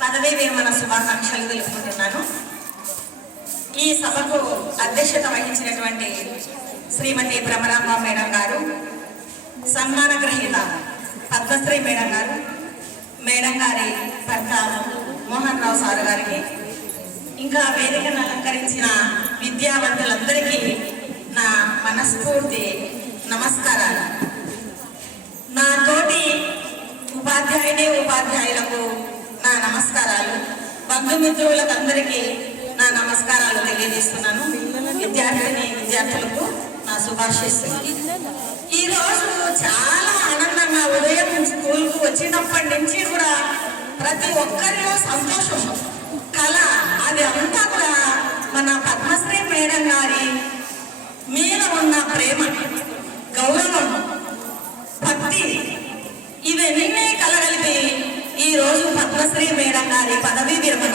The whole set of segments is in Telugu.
పదవీ విరమణ శుభాకాంక్షలు తెలుపుకుంటున్నాను. ఈ సభకు అధ్యక్షత వహించినటువంటి శ్రీమతి భ్రమరాంబ మేడం గారు సన్మాన గ్రహీత పద్మశ్రీ మేడం గారు మేడం గారి భర్త మోహన్ రావు సార్ గారికి ఇంకా వేదికను అలంకరించిన విద్యావంతులందరికీ నా మనస్ఫూర్తి నమస్కారాలు. నా తోటి ఉపాధ్యాయుని ఉపాధ్యాయులకు నా నమస్కారాలు. బంధుమిత్రులకు అందరికీ నా నమస్కారాలు తెలియజేస్తున్నాను. విద్యార్థిని విద్యార్థులకు నా శుభాశిస్తులు ఈరోజు చాలా ఆనందంగా ఉదయం స్కూల్కు వచ్చినప్పటి నుంచి కూడా ప్రతి ఒక్కరిలో సంతోషం. కళ అది అంతా కూడా మన పద్మశ్రీ మేడం గారి మీద ఉన్న ప్రేమ గౌరవం భక్తి ఇవన్నీ కళ ఈ రోజు పద్మశ్రీ మేడం గారి పదవీ విరమణ.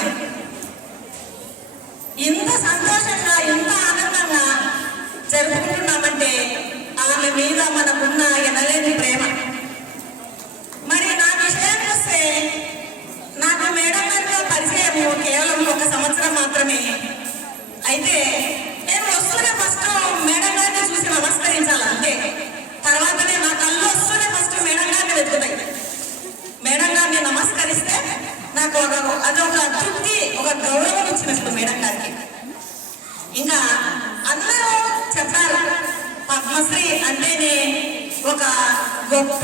ఇంత సంతోషంగా ఇంత ఆనందంగా జరుపుకుంటున్నామంటే ఆమె మీద మనకున్న ఎనలేని ప్రేమ. మరి నా విషయానికి వస్తే నాకు మేడం గారితో పరిచయం కేవలం ఒక సంవత్సరం మాత్రమే. అయితే పద్మశ్రీ అంటేనే ఒక గొప్ప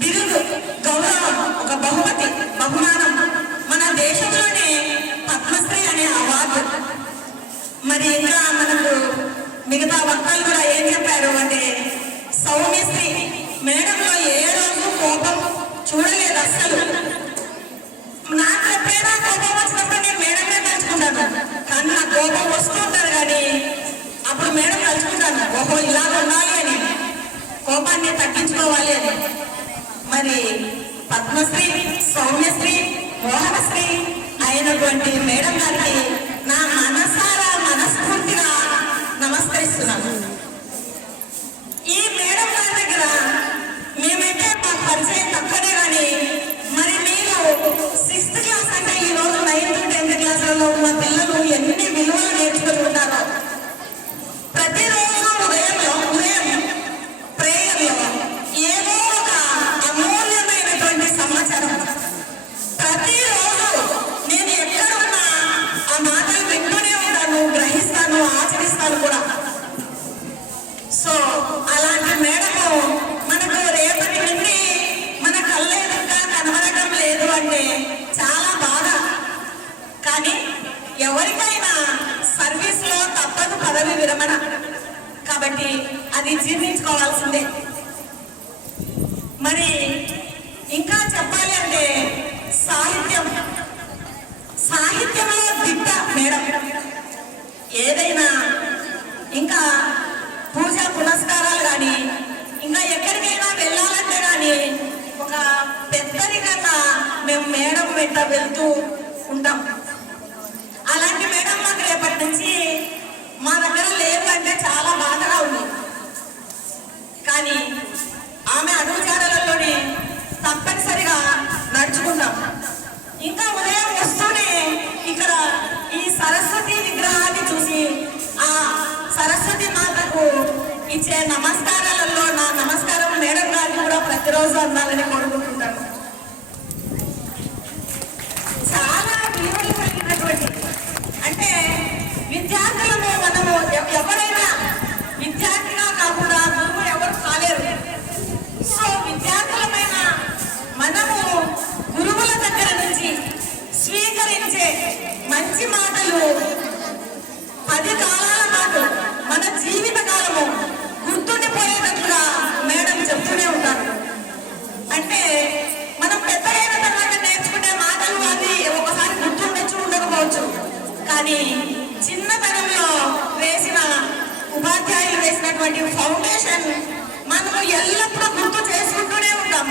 బిరుదు గౌరవం ఒక బహుమతి బహుమానం మన దేశంలోనే పద్మశ్రీ అనే అవార్డు. మరి ఇంకా మనకు మిగతా వక్తలు కూడా ఏం చెప్పారు అంటే సౌమ్యశ్రీ మేడంలో ఏ రోజు కోపం చూడలేదు అస్సలు. నాకు ఎప్పుడైనా కోపం వచ్చినప్పుడు నేను మేడమే తలుచుకుంటాను. కానీ నా కోపం వస్తుంది అప్పుడు మేడం తలుచుకుంటాను ఓహో ఇలా ఉండాలి అని. కోపాన్ని తగ్గించుకోవాలి అని. మరి పద్మశ్రీ సౌమ్యశ్రీ మోహనశ్రీ అయినటువంటి మేడం గారికి నా మనసారా మనస్ఫూర్తిగా నమస్కరిస్తున్నాను. ఈ మేడం గారి దగ్గర మేమైతే మా పరిచయం తక్కువనే కానీ మరి మీరు సిక్స్త్ క్లాస్ అంటే ఈ రోజు నైన్త్ టెన్త్ క్లాస్లలో ఉన్న విరమణ కాబట్టి అది జీర్ణించుకోవాల్సిందే. మరి ఇంకా చెప్పాలి అంటే సాహిత్యం. సాహిత్యంలో దిట్ట మేడం. ఏదైనా ఇంకా పూజా పునస్కారాలు కానీ ఇంకా ఎక్కడికైనా వెళ్ళాలంటే కానీ ఒక పెద్దరికన్నా మేము మేడం వెంట వెళ్తూ ఉంటాం. అలాంటి మేడం మాకు రేపటి నుంచి మా దగ్గర లేవు అంటే చాలా బాధగా ఉంది. కానీ ఆమె అడుగుజాడలలోనే తప్పనిసరిగా నడుచుకున్నాం ఇంకా ఉదయం వస్తూనే ఇక్కడ ఈ సరస్వతి విగ్రహాన్ని చూసి ఆ సరస్వతి మాతకు ఇచ్చే నమస్కారాలలో నా నమస్కారం మేడం గారికి కూడా ప్రతిరోజు అందాలని కోరుకుంటున్నాను చాలా విలువలు కలిగినటువంటి అంటే విద్యార్థులను మనము ఎవ- ఎవరైనా విద్యార్థిగా కాకుండా గురువు ఎవరు కాలేరు సో విద్యార్థులమైన మనము గురువుల దగ్గర నుంచి స్వీకరించే మంచి మాటలు పది కాలాల పాటు మన జీవిత కాలము గుర్తుండిపోయేటట్లుగా మేడం చెప్తూనే ఉంటారు. అంటే మనం పెద్దలైన తర్వాత నేర్చుకునే మాటలు అది ఒకసారి గుర్తుండొచ్చు ఉండకపోవచ్చు. కానీ చిన్నతనంలో వేసిన ఉపాధ్యాయులు వేసినటువంటి ఫౌండేషన్ మనము ఎల్లప్పుడూ గుర్తు చేసుకుంటూనే ఉంటాం.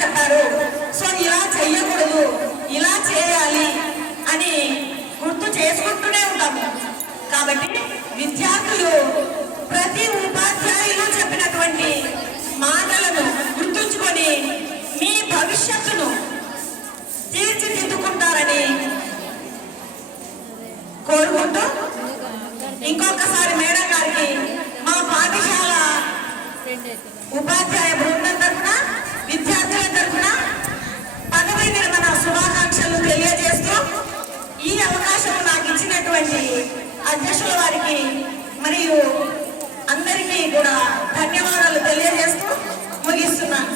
చెప్పారు. సో ఇలా చెయ్యకూడదు ఇలా చేయాలి అని గుర్తు చేసుకుంటూనే ఉంటాము. కాబట్టి విద్యార్థులు ప్రతి ఉపాధ్యాయులు చెప్పినటువంటి మాటలను గుర్తుంచుకొని మీ భవిష్యత్తును తీర్చిదిద్దుకుంటారని కోరుకుంటూ ఇంకొకసారి మేడం గారికి మా పాఠశాల ఉపాధ్యాయ అధ్యక్షుల వారికి మరియు అందరికీ కూడా ధన్యవాదాలు తెలియజేస్తూ ముగిస్తున్నాను.